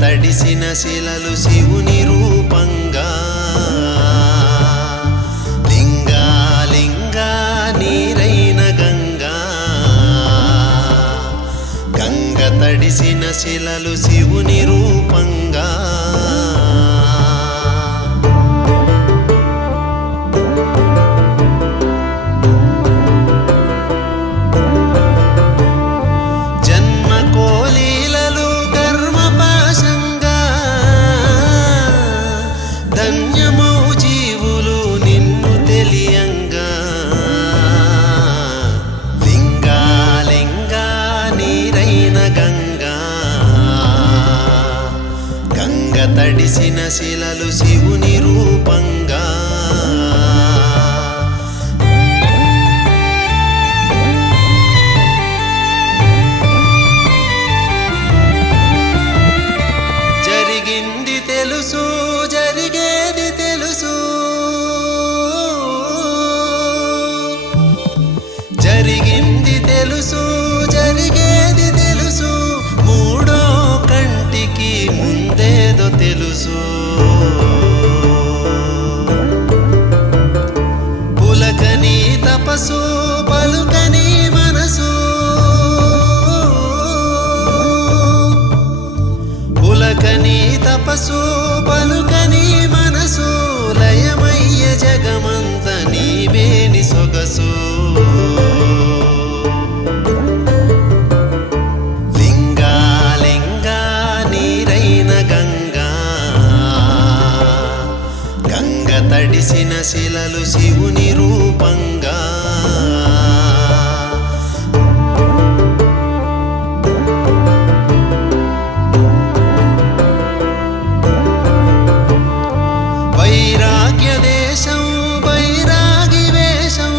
తడిసిన శిలలు శివుని రూపంగా లింగా లింగా నీరైన గంగా గంగ తడిసిన శిలలు శివుని రూపంగా తడిసిన శిలలు శివుని రూపంగా జరిగింది తెలుసు జరిగేది తెలుసు జరిగింది తెలుసు జరిగేది తెలుసు మూడో కంటికి ముందేదో తెలుసు పులకని తపసు పలుకని మనసు పులకని తపసు పలుకని మనసు లయమయ్య జగమంత నీవేని సొగసు తడిసిన శిలలు శివుని రూపంగా వైరాగ్య దేశం వైరాగి వేషం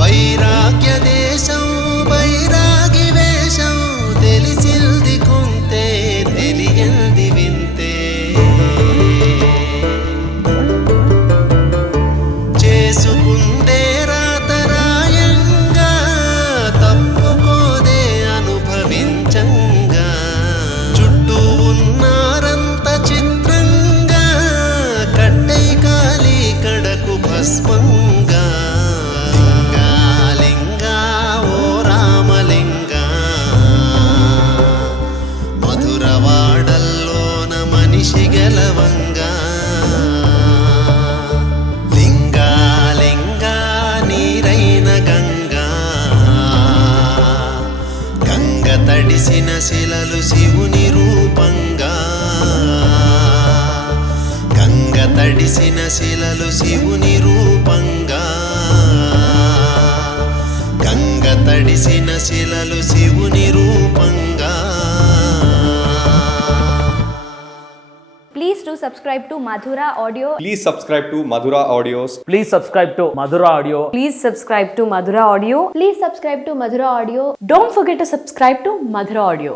వైరాగ్య దేశం వైరాగి వేషం తెలిసిల్ది కొంతే తెలియంది వింతే చేసుకుందే రాతరాయంగా తప్పుకోదే అనుభవించంగా చుట్టూ ఉన్నారంత చిత్రంగా కట్టై కాలి కడకు భస్మంగా లింగా ఓ రామలింగా మధురవాడల్లోన మనిషి గెలవంగా లింగా లింగా నీరైన గంగా గంగ తడిసిన శిలలు శివుని రూపంగా గంగ తడిసిన శిలలు శివుని రూపంగా గంగ తడిసిన శిలలు శివుని రూపంగా. Please do subscribe to Madhura Audio. Please subscribe to Madhura Audios. Please subscribe to Madhura Audio. Please subscribe to Madhura Audio. Please subscribe to Madhura Audio. Don't forget to subscribe to Madhura Audio.